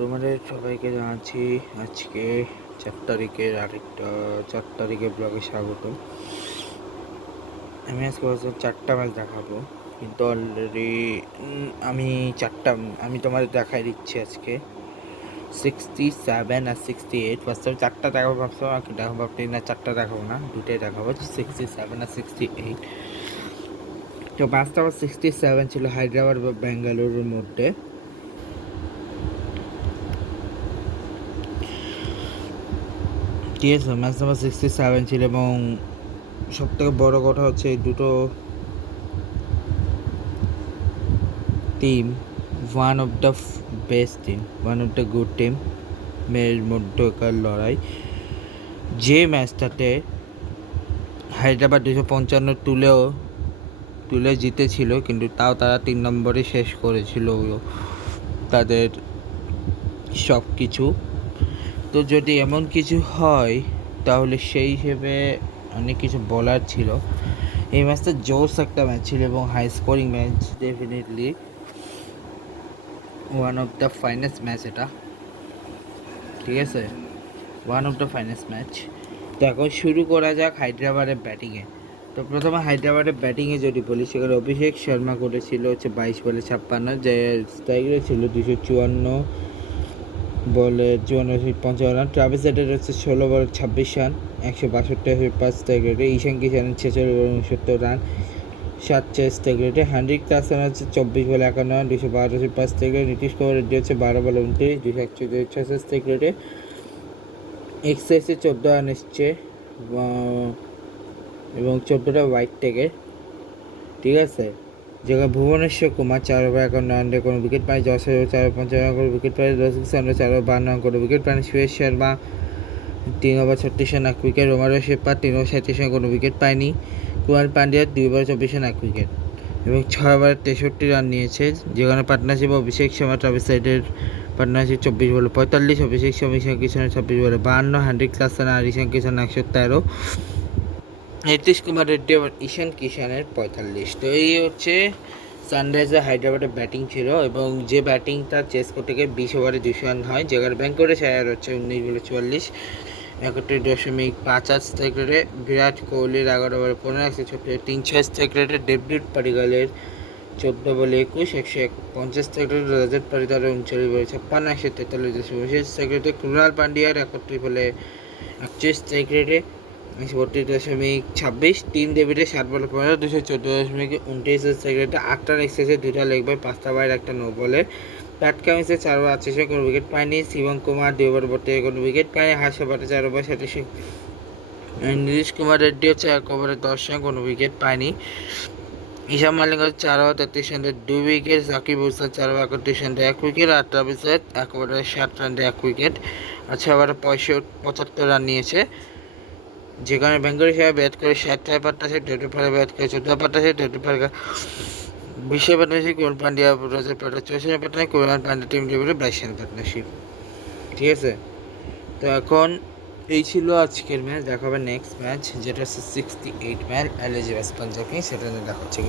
তোমাদের সবাইকে জানাচ্ছি আজকে 4 তারিখের ব্লগে স্বাগত। আমি আজকে বলছি 4টা ম্যাচ দেখাবো, কিন্তু অলরেডি আমি তোমাদের দেখাই দিচ্ছি আজকে 67 আর 68। ফার্স্ট আমি 4টা দেখাবো ভাবছি না, 4টা দেখাবো না, 2টাই দেখাবো, 67 আর 68। তো ম্যাচটা আবার 67 ছিল হায়দ্রাবাদ বা বেঙ্গালুরুর মধ্যে। ঠিক আছে, ম্যাচ নাম্বার 67 ছিল এবং সব থেকে বড় কথা হচ্ছে এই দুটো team one of the best team, one of the good team এর মধ্যকার লড়াই। যে ম্যাচটাতে হায়দ্রাবাদ 255 তুলে জিতেছিল, কিন্তু তাও তারা 3 নম্বরে শেষ করেছিল তাদের সব কিছু। তো যদি এমন কিছু হয় তাহলে সেই হিসেবে অনেক কিছু বলার ছিল। এই ম্যাচটা জোস একটা ম্যাচ ছিল এবং high scoring match, definitely one of the finest match এটা। ঠিক আছে, one of the finest match. তো এখন শুরু করা যাক হায়দ্রাবাদের ব্যাটিংয়ে। তো প্রথমে হায়দ্রাবাদের ব্যাটিংয়ে যদি বলি, সেখানে অভিষেক শর্মা করেছিল হচ্ছে 22 বলে 56, যে স্ট্রাইক রেট ছিল 254 বলে 54 রান। ট্রাভিস হেডের হচ্ছে 16 বলে 26 রান, 162 স্ট্রাইক রেটে। ঈশান কিষানের 46 বলে 69 রান, 7 স্ট্রাইক রেটে। হ্যান্ড্রিক ক্লাসেন হচ্ছে 24 বলে 51 রান, 252 স্ট্রাইক রেটে। নীতিশ কুমার রেড্ডি হচ্ছে 12 বলে 29, 261 স্ট্রাইক রেটে। এক্সাইসে 14 রান এসছে এবং 14টা হোয়াইট টেকের। ঠিক আছে, যেখানে ভুবনেশ্বর কুমার 4 ওভার 51 রানে কোনো উইকেট পায়, যশ 4 ওভার 55 রান করে উইকেট পায়, রসিক চন্দ্র 4 ওভার 52 রান করে উইকেট পায়, Suyash Sharma 3 over 36 run 1 wicket, Romario Shepherd 3 over 37 run কোনো উইকেট পায়নি, Kumar Pandya 2 over 24 run 1 wicket এবং 6 ওভার 63 রান নিয়েছে। যেখানে পার্টনারশিপ অভিষেক শর্মা ট্রাভিস হেডের পার্টনারশিপ 24 বলে 45, অভিষেক শর্মা ঈশান কিষানের 26 বলে 52, হ্যান্ড্রিক ক্লাসেন আর ঈশান কিষান 113, নীতিশ কুমার রেড্ডি এবং ঈশান কিষানের 45। তো এই হচ্ছে সানরাইজার হায়দ্রাবাদের ব্যাটিং ছিল এবং যে ব্যাটিংটা চেস করতে গিয়ে 20 ওভারে 200 রান হয়। যেখানে ব্যাঙ্করে শেয়ার হচ্ছে 19 বলে 44, 71.58 স্ট্রাইক রেটে। বিরাট কোহলির 11 ওভারে 15, 136 স্ট্রাইক রেটে। ডেভিড পাডিগালের 14 বলে 21, 150 স্ট্রাইক রেটে। রজত পাটিদারের 39 বলে 56, 143 স্ট্রাইক রেটে। কৃণাল পান্ডিয়ার 31 বলে 31 স্ট্রাইক রেটে, 32.26। টিম ডেভিডের 7 বলে 15, 214.29 স্ট্রাইক রেটে। 8টা এক্সেসে 2টা লেগ বাই, 5টা বাইর 1টা নো বলে। প্যাট কামিন্সে 4 ওভার 28 কোনো উইকেট পায়নি। শিবম কুমার 2 ওভার 32 কোনো উইকেট পায়নি। হর্ষ ভাটে 4 ওভার 27। নীতিশ কুমার রেড্ডি হচ্ছে 1 ওভারে 10 রান কোনো উইকেট পায়নি। ঈশান মালিক হচ্ছে 4 ওভার 33 রানে 2 উইকেট। সাকিব আল হাসান 4 ওভার 31 রানে 1 উইকেট। আর ট্রাভিস হেড 1 ওভারে 60 রানে 1 উইকেট আর 6 ওভারে 75 রান নিয়েছে। যেখানে বেঙ্গল হিসেবে ব্যাট করে 60টায় পার্টনারশিপ, 24 ব্যাট করে 14 পার্টনারশিপ, 24 বিশ্বের partnership Kumar Pandya Rajat Patidar 64 partnership, Kumar Pandya Tim ডেভিডের 22 রান পার্টনারশিপ। ঠিক আছে, তো এখন এই ছিল আজকের ম্যাচ। দেখা হবে নেক্সট ম্যাচ, যেটা হচ্ছে 68 ম্যাচ এলজি পাঞ্জাব কিংস, সেটা নিয়ে দেখা হচ্ছে।